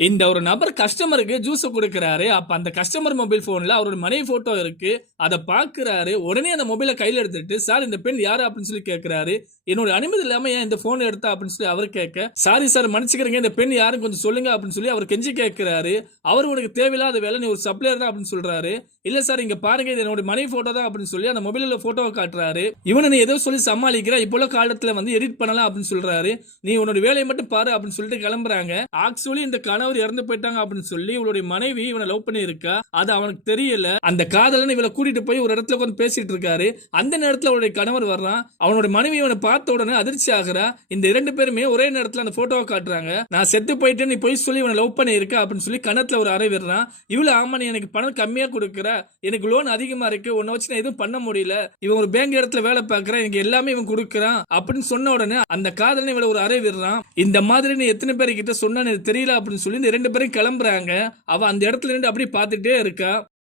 இந்த ஒரு நபர் கஸ்டமருக்கு ஜூஸ் கொடுக்கிறாரு. அப்ப அந்த கஸ்டமர் மொபைல் போன்ல அவரோட மனைவி போட்டோ இருக்கு. அத பாக்குறாரு. உடனே அந்த மொபைல கையில எடுத்துட்டு, "சார் இந்த பெண் யாரு?" அப்படின்னு சொல்லி கேட்கிறாரு. "என்னோட அனுமதி இல்லாம ஏன் இந்த போன் எடுத்த?" அப்படின்னு சொல்லி அவர் கேட்க, "சாரி சார் மன்னிச்சுக்கிறீங்க. இந்த பெண் யாருன்னு கொஞ்சம் சொல்லுங்க." அப்படின்னு சொல்லி அவர் கெஞ்சி கேட்கிறாரு. அவர், "உனக்கு தேவையில்லாத வேலை. நீ ஒரு சப்ளையர் தான்." அப்படின்னு சொல்றாரு. "இல்ல சார் இங்க பாருங்க இது என்னோட மனைவி போட்டோ தான்." அப்படின்னு சொல்லி அந்த மொபைல்ல போட்டோவை காட்டுறாரு. இவனை, "நீ ஏதோ சொல்லி சமாளிக்கிற. இப்போ உள்ள காலத்துல வந்து எடிட் பண்ணலாம்." அப்படின்னு சொல்றாரு. "நீ உன்னோட வேலையை மட்டும் பாரு." அப்படின்னு சொல்லிட்டு கிளம்புறாங்க. ஆக்சுவலி இந்த கணவர் இறந்து போயிட்டாங்க அப்படின்னு சொல்லி இவளுடைய மனைவி இவனை லவ் பண்ணி இருக்கா. அது அவனுக்கு தெரியல. அந்த காதலன் இவளை கூட்டிட்டு போய் ஒரு இடத்துல உட்கார்ந்து பேசிட்டு இருக்காரு. அந்த நேரத்துல அவருடைய கணவர் வர்றான். அவனோட மனைவி இவனை பார்த்த உடனே அதிர்ச்சி ஆகுறா. இந்த இரண்டு பேருமே ஒரே நேரத்துல அந்த போட்டோவை காட்டுறாங்க. "நான் செத்து போயிட்டேன், நீ போய் சொல்லி இவனை லவ் பண்ணி இருக்க." அப்படின்னு சொல்லி கணத்துல ஒரு அறை விடுறான். இவளு, "ஆமா நீ எனக்கு பணம் கம்மியா கொடுக்குற, எனக்கு லோன் அதிகமா இருக்கு, உன்னை வச்சு நான் எதுவும் பண்ண முடியல, இவன் ஒரு பேங்க் இடத்துல வேலை பார்க்கறான், எனக்கு எல்லாமே இவன் கொடுக்கறான்." அப்படின்னு சொன்ன உடனே அந்த காதலன் இவளை ஒரு அறை விடுறான். "இந்த மாதிரி நீ எத்தனை பேர் கிட்ட சொன்னா எனக்கு தெரியல." அப்படின்னு சொல்லி இந்த இரண்டு பேரும் கிளம்புறாங்க. அவ அந்த இடத்துல நின்று அப்படியே பார்த்துட்டே இருக்கா.